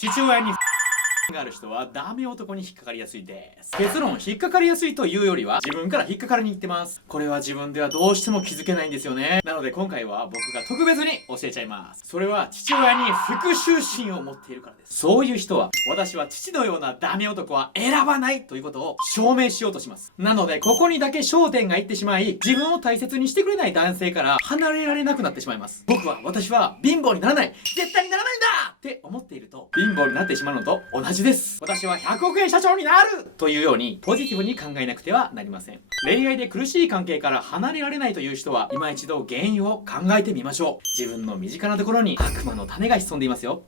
父親にがある人はダメ男に引っかかりやすいです。結論、引っかかりやすいというよりは自分から引っかかりに行ってます。これは自分ではどうしても気づけないんですよね。なので今回は僕が特別に教えちゃいます。それは父親に復讐心を持っているからです。そういう人は、私は父のようなダメ男は選ばないということを証明しようとします。なのでここにだけ焦点がいってしまい、自分を大切にしてくれない男性から離れられなくなってしまいます。私は貧乏にならない、絶対にならないんだって思っていると貧乏になってしまうのと同じです。私は100億円社長になるというようにポジティブに考えなくてはなりません。恋愛で苦しい関係から離れられないという人は今一度原因を考えてみましょう。自分の身近なところに悪魔の種が潜んでいますよ。